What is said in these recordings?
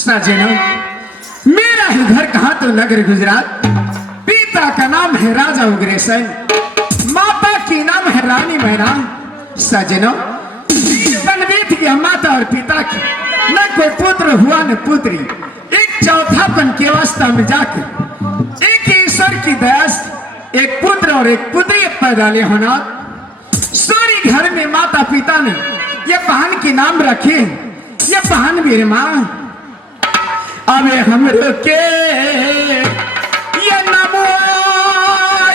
सज्जनों, मेरा ही घर कहाँ तो नगर गुजरात। पिता का नाम है राजा उग्रसेन, माता की नाम है रानी मैनाम। सज्जनों, जीवन बीत गया माता और पिता की, न कोई पुत्र हुआ न पुत्री। एक चौथापन की अवस्था में जाकर एक ईश्वर की दया से एक पुत्र और एक पुत्री पैदा ले होना। सूरी घर में माता पिता ने ये बहन के नाम रखे, ये बहन मेरे माँ। अबे हम रुके ये नमो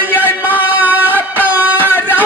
ये माता रो।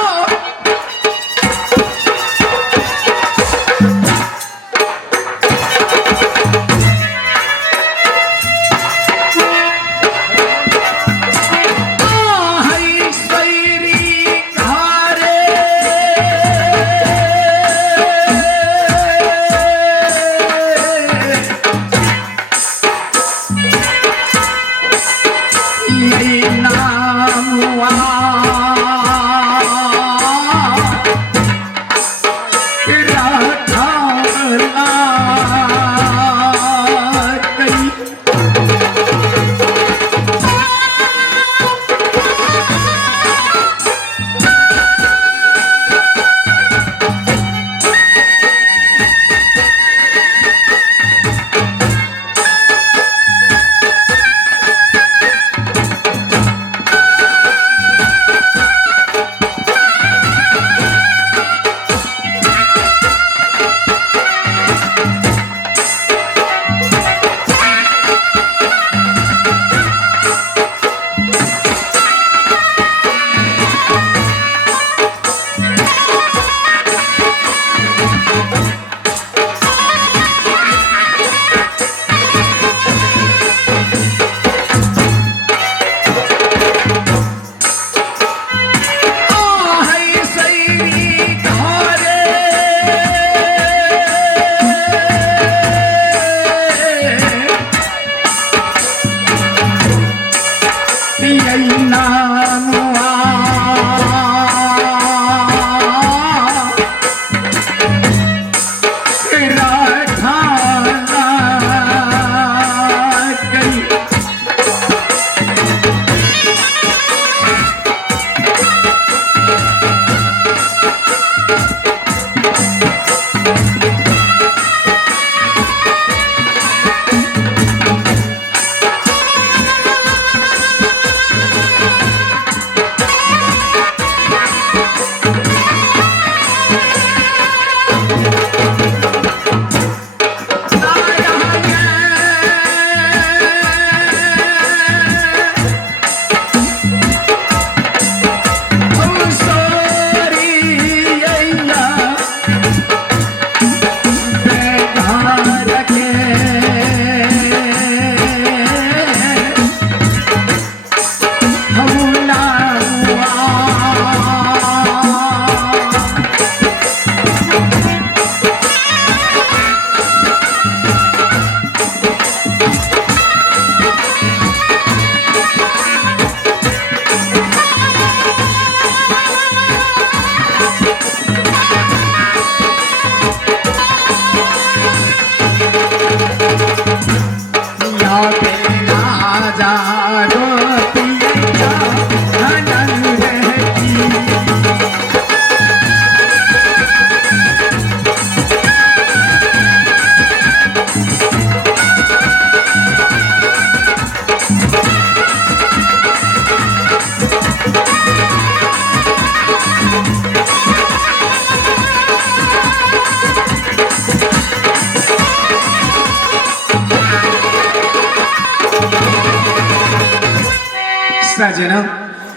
सजनों,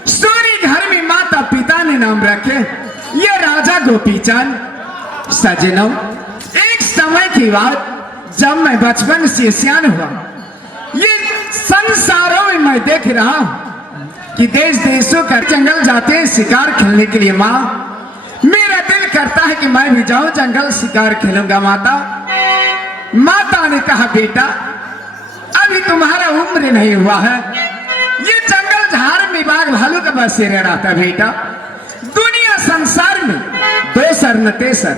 सूरी घर में माता पिता ने नाम रखे ये राजा गोपीचंद। सजनों, एक समय की बात जब मैं बचपन से सियान हुआ, ये संसारों में मैं देख रहा हूं कि देश देशों का जंगल जाते हैं शिकार खेलने के लिए। माँ, मेरा दिल करता है कि मैं भी जाऊं जंगल शिकार खेलूंगा। माता ने कहा बेटा अभी तुम्हारा उम्र नहीं हुआ है, ये जंगल झाड़ में बाघ भालू का बसेरा रहता बेटा। दुनिया संसार में दो सर न तेसर,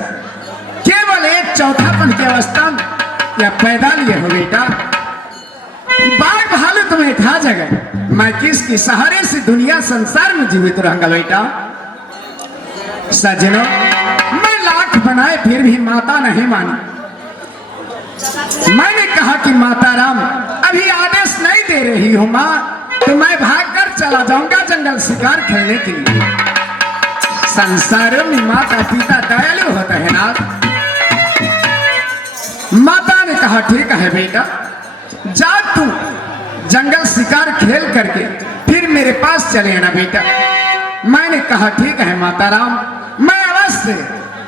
केवल एक चौथापन की अवस्था में या पैदा लिए हो बेटा। बाघ भालू तुम्हें खा जाएगा, मैं किसके सहारे से दुनिया संसार में जीवित रहूंगा बेटा। सजनों, मैं लाख बनाए फिर भी माता नहीं मानी। मैंने कहा कि माता राम अभी आदेश नहीं दे रही हो माँ, तो मैं भागकर चला जाऊंगा जंगल शिकार खेलने के लिए। संसार में माता पिता दयालु होता है ना। माता ने कहा ठीक है बेटा, जा तू जंगल शिकार खेल करके फिर मेरे पास चले आना बेटा। मैंने कहा ठीक है माता राम, मैं अवश्य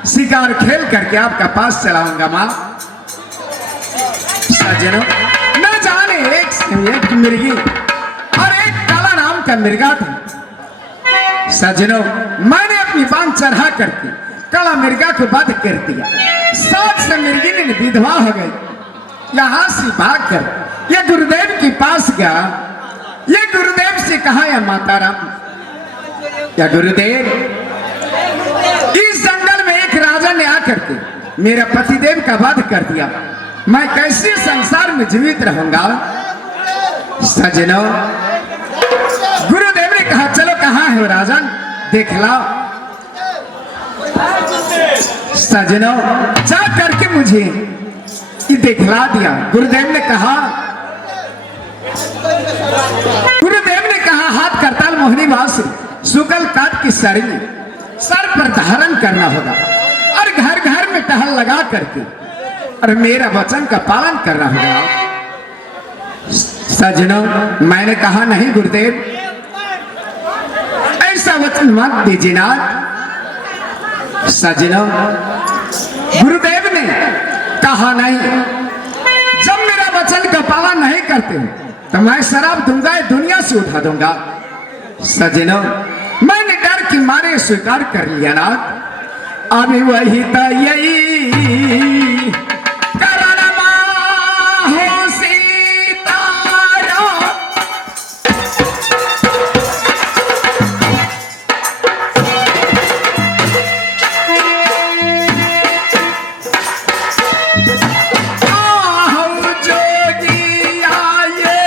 शिकार खेल करके आपका पास चलाऊंगा माँ। सजनों, न जाने एक मिर्गी और एक काला नाम का मिर्गा था। सजनों, मैंने अपनी बांध चढ़ा करके काला मिर्गा को वध कर दिया। साथ से मिर्गी ने विधवा हो गई। यहाँ से भाग कर ये गुरुदेव के पास गया। ये गुरुदेव से कहा या माता राम, या गुरुदेव, इस जंगल में एक राजा ने आकर के मेरा पतिदेव का वध कर दिया, मैं कैसे संसार में जीवित रहूंगा। सजनों, गुरुदेव ने कहा चलो कहाँ है वो राजा, देख लाओ। सजनों, जा करके मुझे ये दिखला दिया। गुरुदेव ने कहा हाथ करताल मोहनी बास सुकल काट की साड़ी सर पर धारण करना होगा और घर घर में टहल लगा करके और मेरा वचन का पालन करना होगा। सजनों, मैंने कहा नहीं गुरुदेव, ऐसा वचन मत दीजिए ना। सजनों, गुरुदेव ने कहा नहीं, जब मेरा वचन का पालन नहीं करते तो मैं शराब दूंगा, दुनिया से उठा दूंगा। सजनों, मैंने डर की मारे स्वीकार कर लिया ना। अभी वही तयई करमा हो सीतारा, आहू जोगी आये,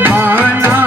माना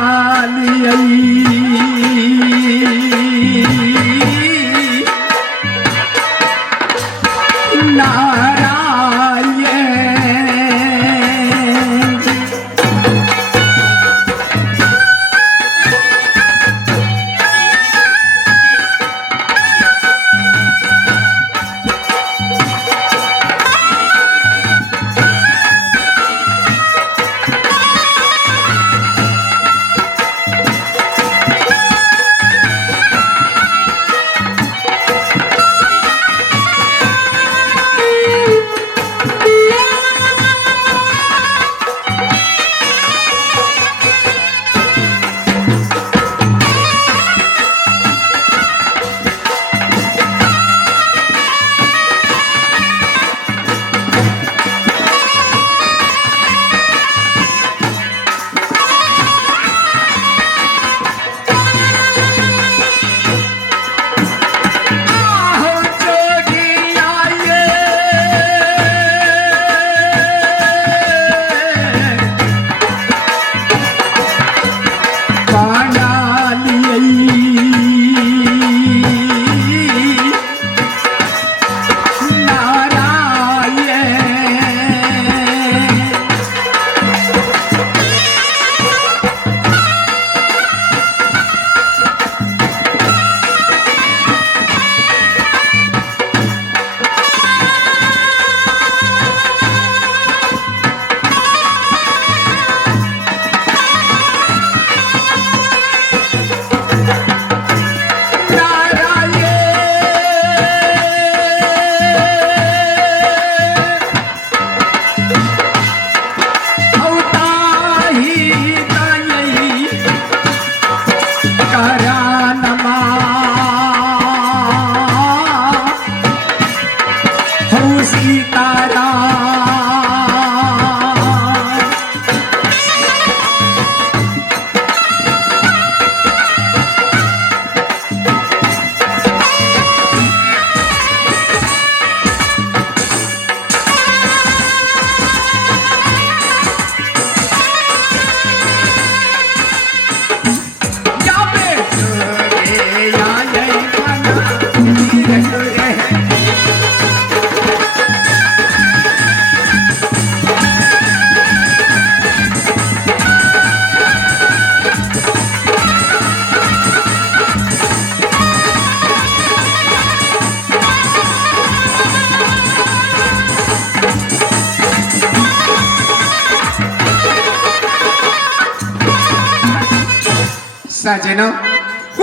सजनों,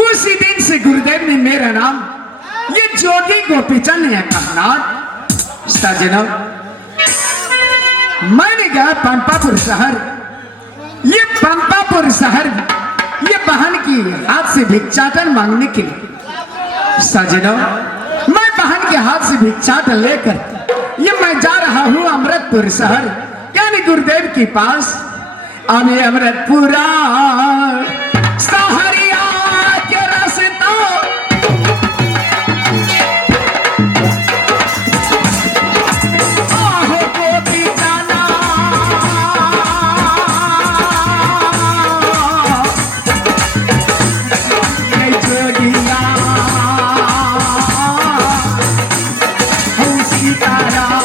उसी दिन से गुरुदेव ने मेरा नाम ये जोगी गोपीचंद है कहना। सजनों, मैंने गया पंपापुर शहर। ये पंपापुर शहर ये बहन की हाथ से भिक्षाटन मांगने के लिए। सजनों, मैं बहन के हाथ से भिक्षाटन लेकर ये मैं जा रहा हूँ अमृतपुर शहर, यानी गुरुदेव के पास। अभी अमृतपुरा सहरिया के रास्ता आहो गोपी जाना, ये जोगिया हो सीताराम।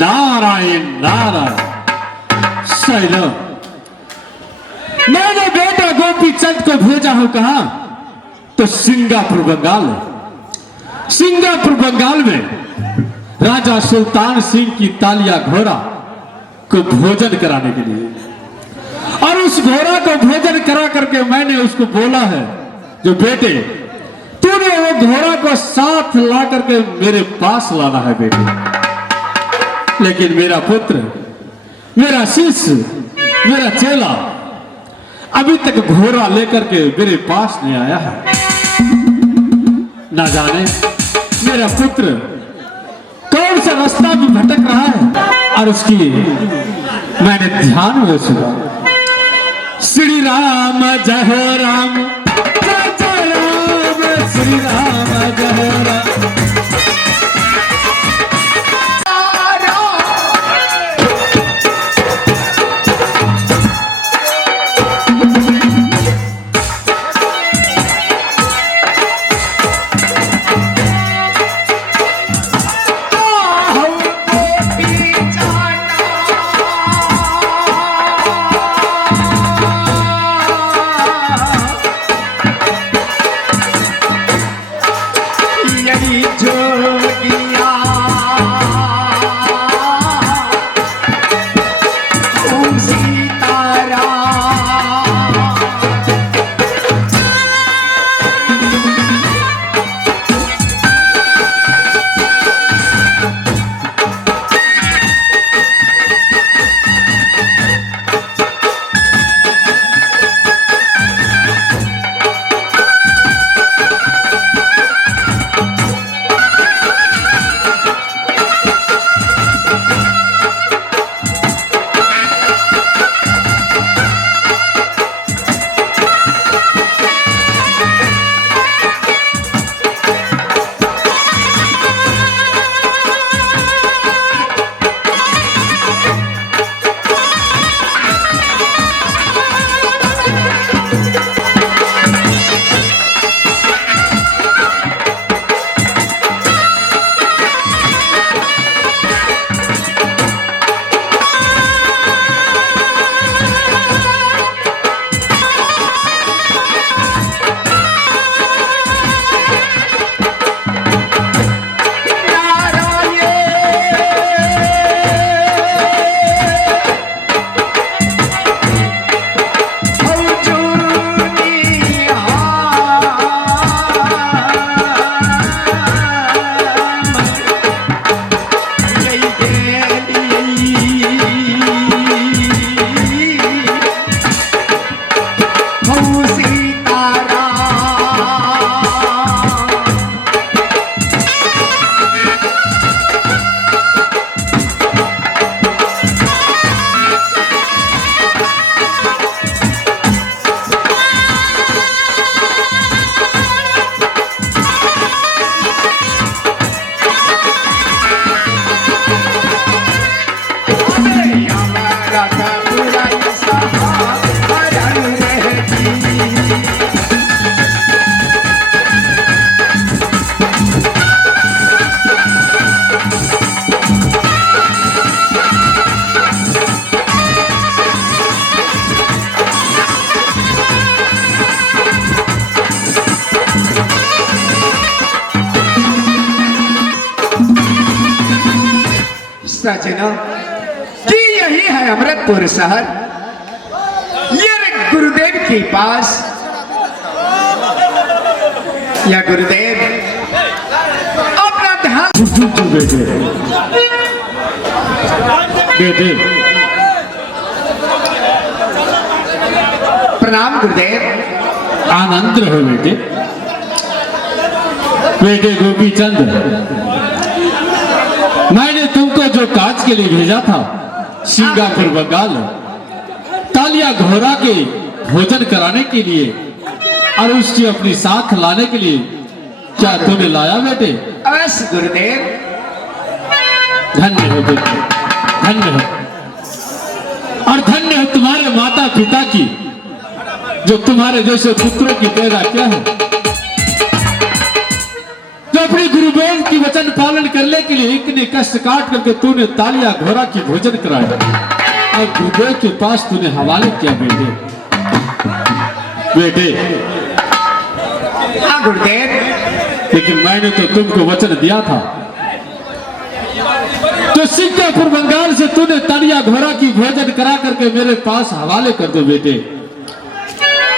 नारायण नारायण। सैलो, मैंने बेटा गोपी चंद को भेजा हो कहा तो सिंगापुर बंगाल में। सिंगापुर बंगाल में राजा सुल्तान सिंह की तालिया घोड़ा को भोजन कराने के लिए, और उस घोड़ा को भोजन करा करके मैंने उसको बोला है जो बेटे तूने वो घोड़ा को साथ ला करके मेरे पास लाना है बेटे। लेकिन मेरा पुत्र, मेरा शिष्य, मेरा चेला अभी तक घोड़ा लेकर के मेरे पास नहीं आया है। ना जाने मेरा पुत्र कौन सा रास्ता भी भटक रहा है, और उसकी मैंने ध्यान में सुना श्री राम जय हो राम, जय जय राम, श्री राम जय हो राम। सजनों कि यही है अमृतपुर शहर। ये गुरुदेव के पास या गुरुदेव अपना ध्यान बेटे बेटे प्रणाम गुरुदेव। आनंद रहो बेटे। बेटे गोपी चंद, मैंने तुमको जो काज के लिए भेजा था सिंगापुर बंगाल तालिया घोड़ा के भोजन कराने के लिए और उसकी अपनी साथ लाने के लिए, क्या तूने लाया बेटे? अवश्य गुरुदेव। धन्य हो बेटे, धन्य हो। और धन्य हो तुम्हारे माता पिता की जो तुम्हारे जैसे पुत्रों की पैदा किया है, जो अपने गुरुदेव की वचन पालन करने के लिए इतने कष्ट काट करके तूने तालिया घोड़ा की भोजन कराया और गुरुदेव के पास तूने हवाले किया बेटे। बेटे हाँ गुरुदेव। लेकिन मैंने तो तुमको वचन दिया था, तो सिंगापुर बंगाल से तूने तालिया घोड़ा की भोजन करा करके मेरे पास हवाले कर दो बेटे,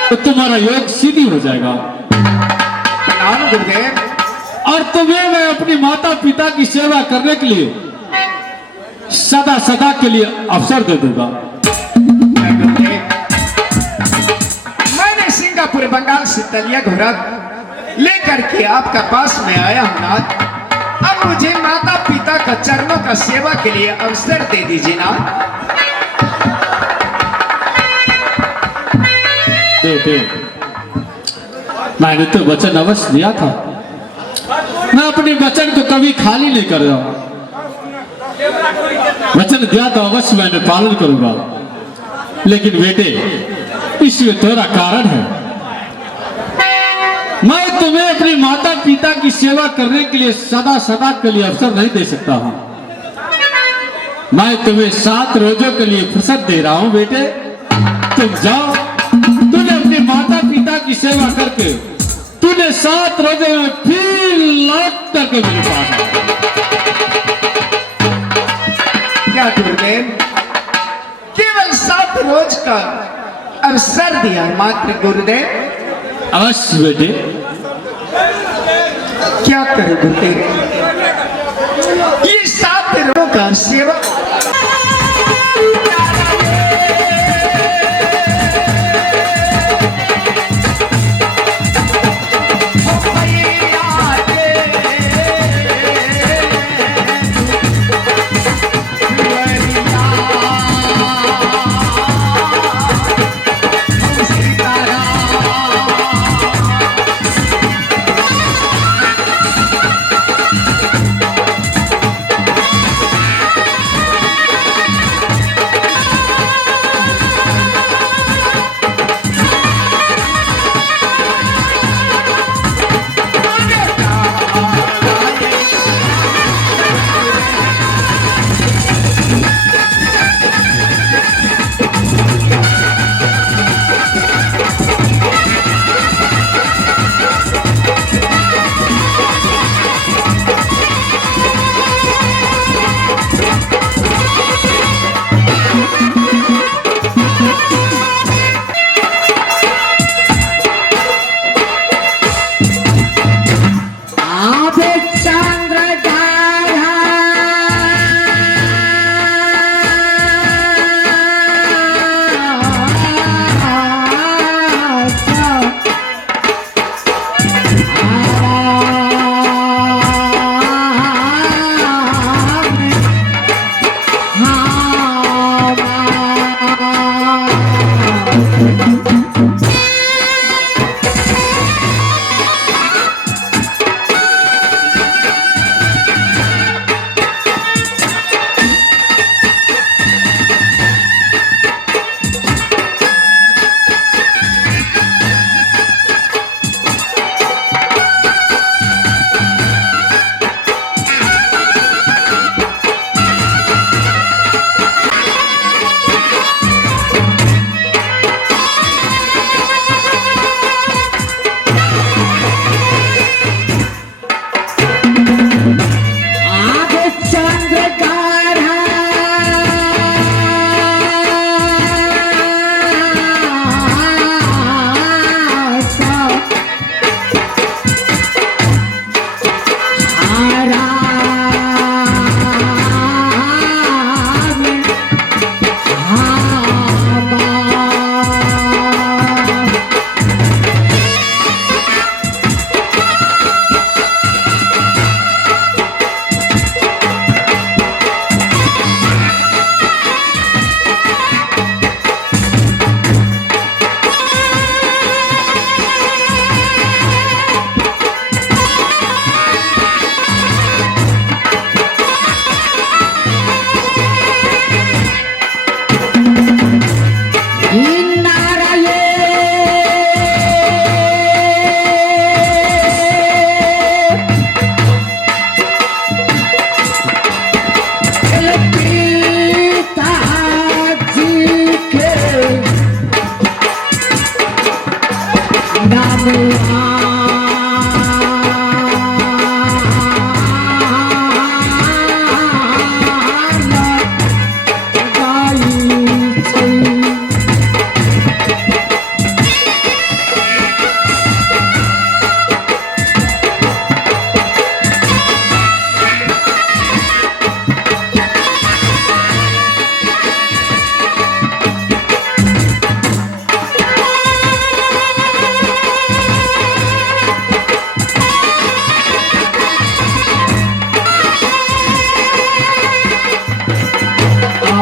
तो तुम्हारा योग सीधी हो जाएगा। प्रणाम गुरुदेव। और तुम्हें मैं अपनी माता पिता की सेवा करने के लिए सदा सदा के लिए अवसर दे दूंगा। मैंने सिंगापुर बंगाल से तालिया घोड़ा लेकर के आपका पास में आया हूं नाथ। अब मुझे माता पिता का चरणों का सेवा के लिए अवसर दे दीजिए नाथ। बेटे मैंने तो वचन अवश्य दिया था, मैं अपने वचन को कभी खाली नहीं कर रहा। वचन दिया तो अवश्य मैंने पालन करूंगा, लेकिन बेटे इसमें थोड़ा कारण है। मैं तुम्हें अपनी माता पिता की सेवा करने के लिए सदा सदा के लिए अवसर नहीं दे सकता हूं। मैं तुम्हें 7 रोजों के लिए फुर्सत दे रहा हूं बेटे। तुम जाओ, तूने अपने माता पिता की सेवा करके तूने 7 रोजे में फिर लौट करके मेरे पास आ। क्या गुरुदेव केवल 7 रोज का अवसर दिया मात्र गुरुदेव? अवश्य बेटे। क्या करे गुरुदेव, ये 7 रोजों का सेवा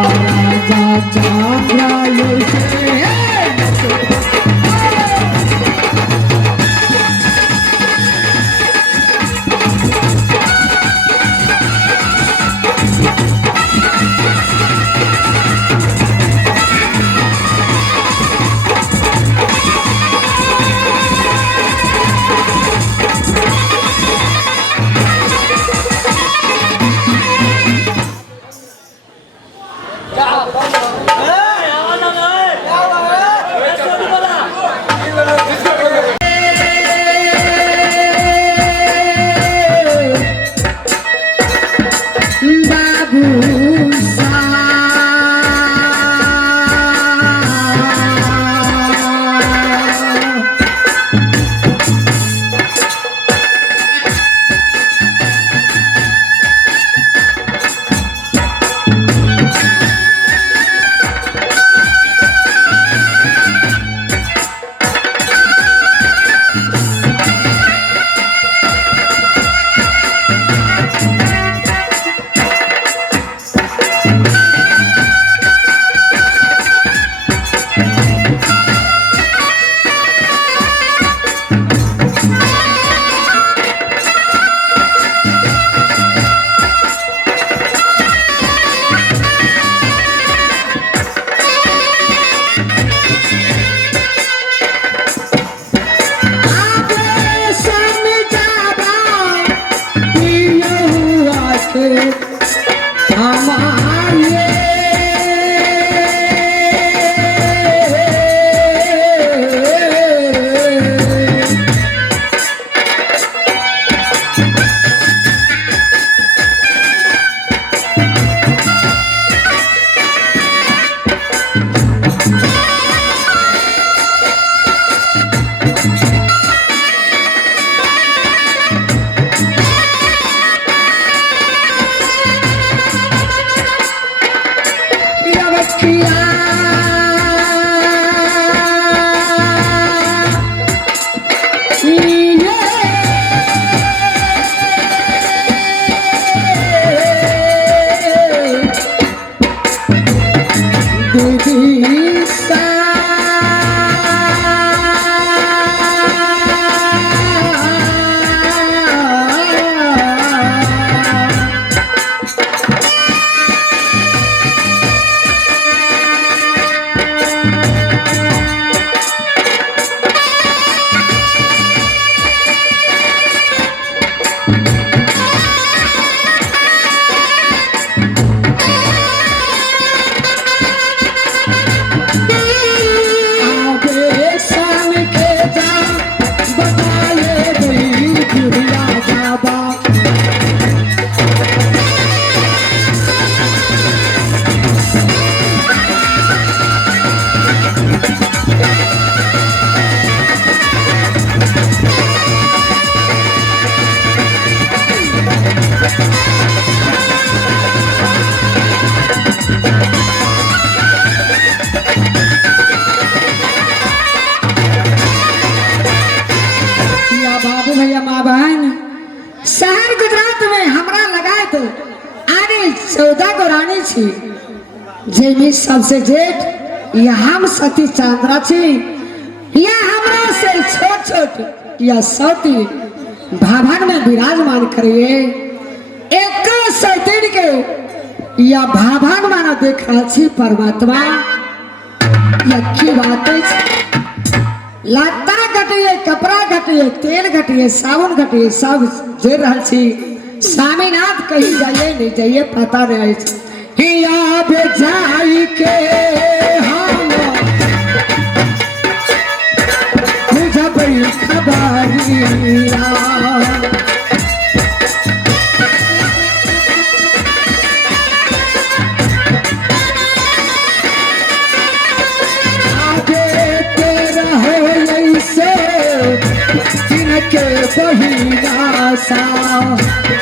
राजा चंद्र से छी जेमी सबसे जेठ या हम सती चंद्रा छी या हमरा से छोट छोट या सती भवन में विराजमान करिए एक सतीन के या भवन माना देखा छी परमात्मा यकी बात लत्ता घटिए कपड़ा घटिए तेल घटिए साबुन घटिए सब जे रहल छी स्वामीनाथ कहीं जाइए नहीं जाइए पता नहीं हिया बेजाई के हम बुझबै खबरिया के बहिना सा